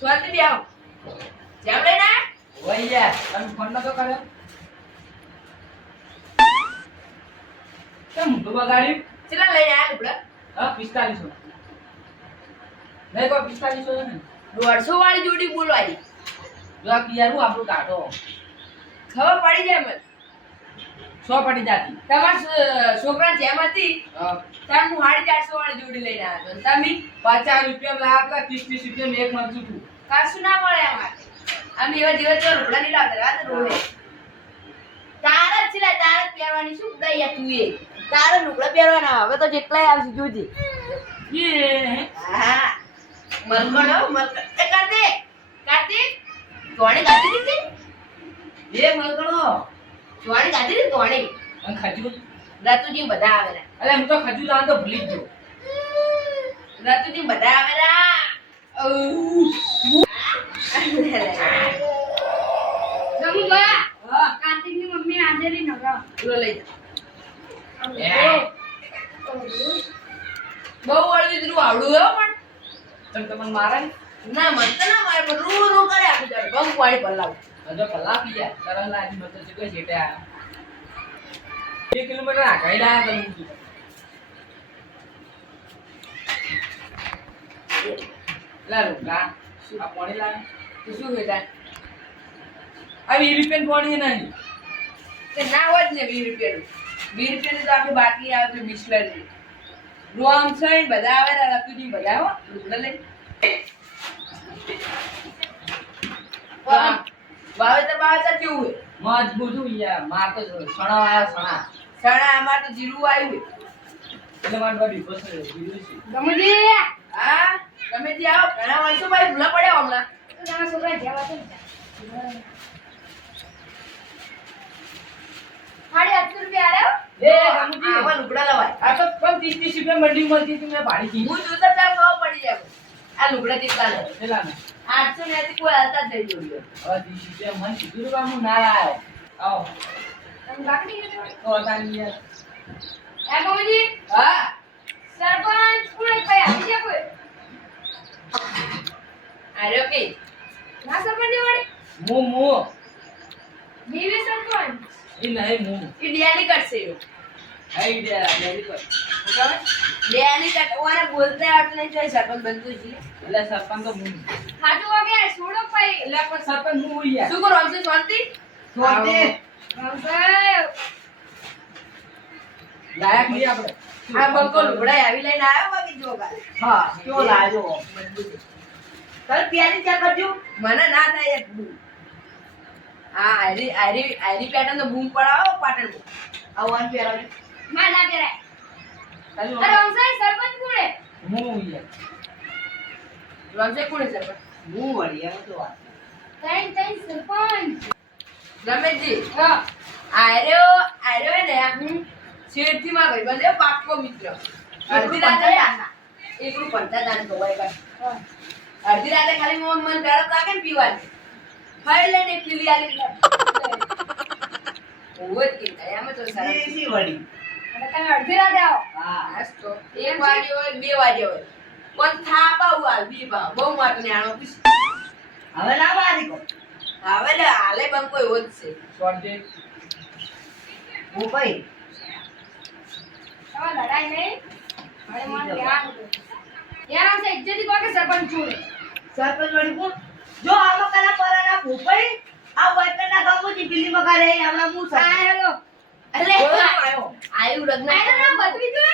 સ્વાતિ બી આવ જેમ ના? ઓય યાર તમે ફોન નતો કર્યો? કેમ તો બગાડ્યું? ચલા લઈને આયા લુગડા? હા પિસ્તાલીસો. નહીં કોઈ પિસ્તાલીસો છે ને? દોઢસો વાળી જોડી બોલવાની જો આ પિયારું આપણું કાઢો. ખબર પડી જાય મને. સો પડી જાતી. તમાર છોકરા જેમ હતી તાર હું સાડી ચારસો વાળી જોડી લઈને આવ્યો. તમે પચાસ રૂપિયા લાવતા ત્રીસ ત્રીસ રૂપિયા એક મરચું છું કશું ના મળે અમારે. અમે એવા જેવા જેવા લુગડા નહીં લાવતા રાત રોડે તારા જ છે તારા જ પહેરવાની શું દઈ તું એ? તારા લુગડા પહેરવાના હવે તો જેટલાય આવશે જોજે. હા. હો, એ કાર્તિક! કાર્તિક તોણી ગાધી દીધી એ મરકણો તોણી ગાધી દીધી તોણી અને ખજૂર? રતુજી બધા આવેલા. અરે હું તો ખજૂર લાવવાનો તો ભૂલી જ ગયો. રતુજી બધા આવેલા? કાર્તિકની મમ્મી હાજરી નવરા બોલો લઈ બહુ વળવી દીધું આવડું હો પણ તમે તમને મારે ના. મત ના મારે પણ રૂ રૂ કરે આપી દે ભંગ પાણી પલાવ હજો કલાક થઈ જાય તરત લાગી મત છે કોઈ આયા બે કિલોમીટર આઘાઈ લાયા તમે લા રોકા આ પાણી લાવે? તો શું કહેતા આ વીસ રૂપિયાનું પાણી નહીં. કે ના હોય જ ને વીસ રૂપિયાનું. વીસ રૂપિયાનું તો આખી બાટલી આવે છે બિસ્લરી રોમ સઈ બધા આવે ને રતુજી બધા હો લુગડા લઈ. વાવેતર વાવેતર કેવું હોય? મજબૂત હું યાર માર તો સણા આયા સણા સણા અમાર તો જીરું આવ્યું એટલે મારે બધી બસ જીરું છે. ગમુજી. હા? તમે જે આવો ઘણા વર્ષો ભાઈ ભૂલા પડ્યા હમણાં. તમારા છોકરા જેવા છે સાડી આઠસો રૂપિયા આલ્યો એ ગામુજી આવા લુગડા લવાય આ તો પણ ત્રીસ ત્રીસ રૂપિયા મંડી મળતી હતી મેં ભાડી હતી હું જોતા ત્યાં ખબર પડી જાય. આ લુગડા કેટલા લે? કેટલા ને. આઠસો ને કોઈ હાલતા જ નહીં જોડ્યો હવે ત્રીસ રૂપિયા મને કીધું કે હું ના લાયો આવો. તમે કાકડી તો તાની યાર એ ગમુજી હા. સરપંચ કોણ ભાઈ આવી જાય કોઈ? આર્યો કે? ના સરપંચ વળી? મુ મુ. બીવી સરપંચ એ નહીં મુ. એ ડેલી કટશે એનો આઈ ગયા ડેરી પર બરાબર ડેલી કટ ઓને બોલતે આવડતું નહીં જોઈ સરપંચ બનતું છે એટલે સરપંચ તો મુ. ખાતું વાગે છોડો ભાઈ એટલે પણ સરપંચ મુ યાર શું કરો અંશુ શાંતિ? શાંતિ. લાયક નહીં આપણે આ બંકો લુગડા આવી લઈને આવ્યો બાકી જોગા હા કેવો લાયો? મજબૂત. પ્યારી ચા કરજો. મને ના થાય યાર બૂમ. હા આરી આરી આરી પેટર્ન તો બૂમ પડાવો પાટણ આવવાનું પહેરાવે. માં ના પહેરાય. અરે રમસાઈ સરપંચ કોણે મુ યાર રમશે કોણે સરપંચ? મુ વળી એમ તો વાત. તૈન તૈન સરપંચ. રમેશજી. હા. આર્યો આર્યો હે ને શેઠથી માં ભાઈ બંને પાક્કો મિત્ર. અડધી રાતે એકલું પંચાદાન હા. અડધી રાતે ખાલી મો મન તરફ લાગે ને પીવાની. ફાઈલ લઈને પીલી આલી ઓય કે એમ તો સારા. સી વળી અને તમે અડધી રાતે આવો. હા. હાસ તો. એક વાગે હોય બે વાગે હોય. પણ થાપ આવું આ બી બહુ બહુ ને ન્યાણો પીસ. હવે ના વારી કો. હવે લે હાલે બંકો એવો જ છે. શાંતિ હું ભાઈ તમારે લડાઈ નહીં. અરે મને ધ્યાન હતું યાર આમ ઇજ્જતી કહો કે સરપંચ જોડે. સરપંચ વળી કોણ? જો આમાં કલા પરાના ભૂપાઈ, આ વૈતરના ગામોથી પેલી મગારે હમણાં હું હા સરપંચ. હેલો એટલે આયો. આયુ લગ્ન આયો ના બદલી જો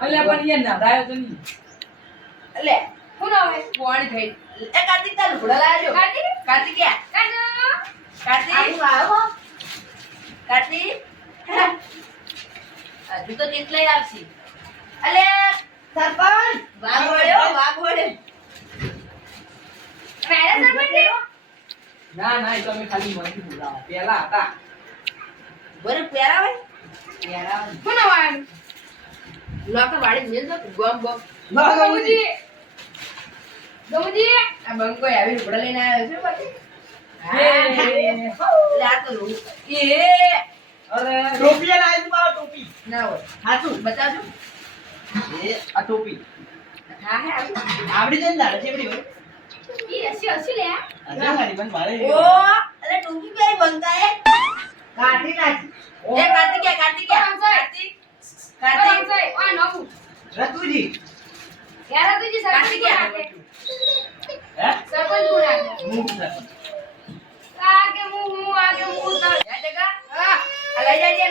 એટલે પણ યાર નવરાયો તો ની એટલે હું ના હોય? કોણ થઈ. એ કાર્તિક તાર ઘોડા લાજો કાર્તિક? કાર્તિક કે કાર્તિક? આવું આવો કાર્તિક? હજુ તો કેટલાય આવશે. અલે સરપંચ? વાઘ ના ના એ તો અમે ખાલી મળી બોલાવા પેલા હતા. બરે પેરા પેલા પેરા ના હોય લોકર વાળી મેલ તો ગમ ગમ. ગમુજી. ગમુજી. આ બંકો આવી લુગડા લઈને આવ્યો છે. એટલે આ તો એ અરે. ટોપી લાવી ટોપી. ના હોય. હાચું? બતાવજો. એ આ ટોપી. હા હે આવડી જાય ને દાડે ચેવડી હોય. ઈ હસી લે અજા મારી મારે ઓ બંકા એ નાખી. એ રતુજી. યાર સરપંચ હે? સરપંચ કોણ હું હું હું હું તો હા.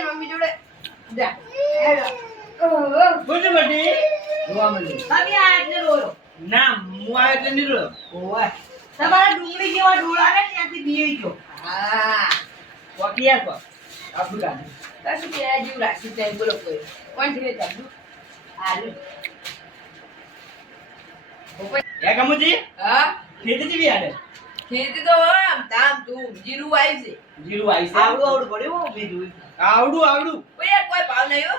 મમ્મી જોડે. જા. હેલો. ઓહો તમે આ એટલે રોયો ના હું આવે તો નહીં રહ્યો તમારા ડુંગળી જેવા ડોળા ને ત્યાંથી બીઈ ગયો હા. વાકી યાર કો. કશું કે જીવ રાખી જાય બોલો કોઈ. કોણ ધીરે ચાલુ આલુ હે કમુજી હા? ખેતી જેવી આડે ખેતી તો આમ તામ તું જીરું આવી છે. જીરું આવી છે. આવડું આવડું પડ્યું બીજું આવડું આવડું. કોઈ યાર કોઈ ભાવ નહીં હો.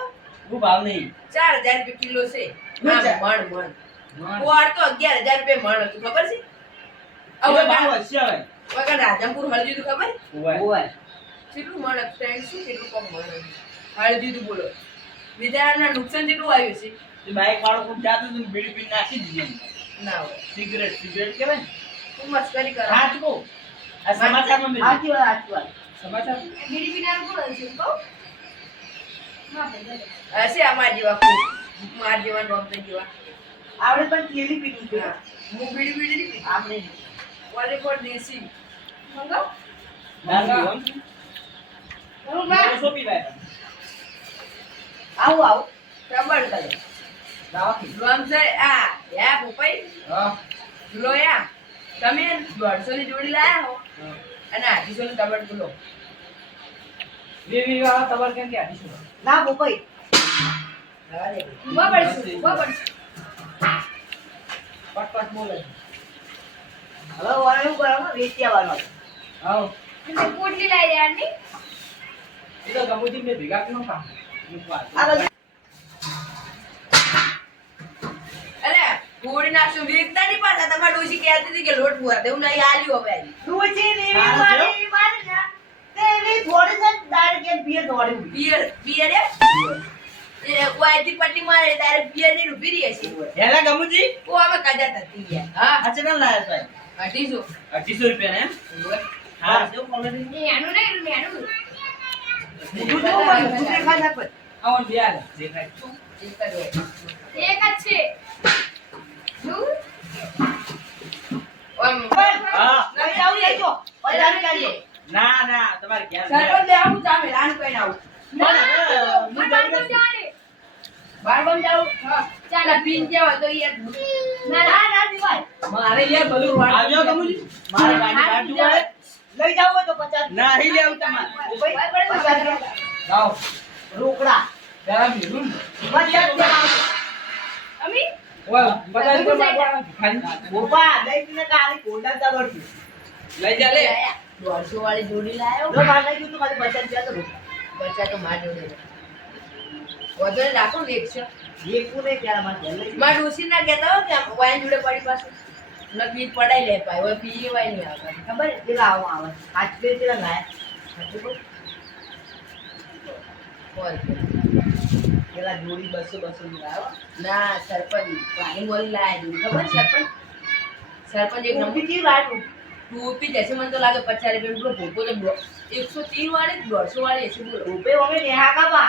હું ભાવ નહીં. ચાર હજાર રૂપિયા કિલો છે. છે? મણ મણ. હવે તો અગિયાર હજાર રૂપિયા મણ હતું ખબર છે? હવે વગર હશે રાધનપુર હળદી હતું ખબર કેટલું મણ ત્રણસો કેટલું કમ મણ હળદી હતું બોલો. વિદ્યાના નુકસાન કેટલું આવ્યું છે. બાઈક વાળો ખૂબ જાતું હતું બીડી પીને નાખી દીધી ના હોય. સિગરેટ સિગરેટ કેવાય ને? તું મસ્કરી કર. હાથ કો આ સમાચારમાં મેં સાચી વાત સાચી વાત. સમાચાર? બીડી પીનારું કોણ હશે કહો. હશે અમાર જેવા માર જેવા ડોક્ટર જેવા. આપણે પણ કેલી પીધું છે. હું. બીડી બીડી નહીં પીતી. આપણે ઓલે ફોર ના હું બા પીવાય? આવું આવું. રબર કરે. લોમ છે આ યા લો યા. તમે દોઢસો ની જોડી લાયા હો. અને અઢીસો નું ટમેટ કિલો વીવી વાળા તમારે કેમ કે આવીશું ના ઊભા પડશું ઊભા પડશું. પટ પટ બોલે. હવે વાળા એવું કરવાનું વેચી આવવાનું. આવો એટલે પોટલી લાવી દેવાની એ તો ગમુજી મેં ભેગા કેમ. કામ અરે પૂરી નાખશું વીકતા નહીં પાછા? તમારે ડોશી કહેતી હતી કે લોટ પૂરા દેવું નહીં આલ્યું હવે આલી. ડૂચી ની હા, મારી મારી ના. તેવી થોડી છે ડાયરેક્ટ એક પીએ દોડી ઉડી. પિયર પિયર એ? એ કોઈથી પટ્ટી મારે તારે પિયરની ઊભી રહી છે. હેલા ગમુજી? ઓ અમે કાજા થતી ગયા. હા આ લાયા સાહેબ અઢીસો. અઢીસો રૂપિયા ને? એનું નહીં એનું આવો જ. એક જ છે? હા. તમારે ક્યાં સરપંચ લે આવું ચાલે લાન ના આવું. ના, હું જાઉં. બાર બમ જાવું ચાલે. પીન જેવા તો યાર ના, ના. ના, ના, દીવાય. મારે યાર બધું વાળ. આવજો ગમુજી મારે ગાડી કાઢવું લઈ તો ના લેવું તમારે. રૂપિયા. રોકડા. અમી? ઓય, બધા મારવાના. કાલે કોંડા જા લે. દોઢસો વાળી જોડી લાયો. જો મારે તો ખાલી પચાસ રૂપિયા તો. બચ્ચા તો માર જોડે. વધુ રાખો ને એક છે. એકું નહીં ત્યારે મારે ડોસી ના કહેતા હોય કે વાઈન જોડે પડી પાછું. નકલી પડાઈ લે પાય હવે પીએ વાય નહીં આવે. ખબર? પેલા આવો આવે? બે લાયા? બોલ. પેલા જોડી બસો બસો ની. ના સરપંચ. પાણી બોલી લાયા જોડી. ખબર સરપંચ? સરપંચ એક નંબર. કેવી લાવ્યો? ટોપી જશે મને તો લાગે પચાસ રૂપિયા ભોગો તો એકસો ત્રીસ વાળી દોઢસો વાળી હશે? બોલો ટોપી અમે નેહા કાપા.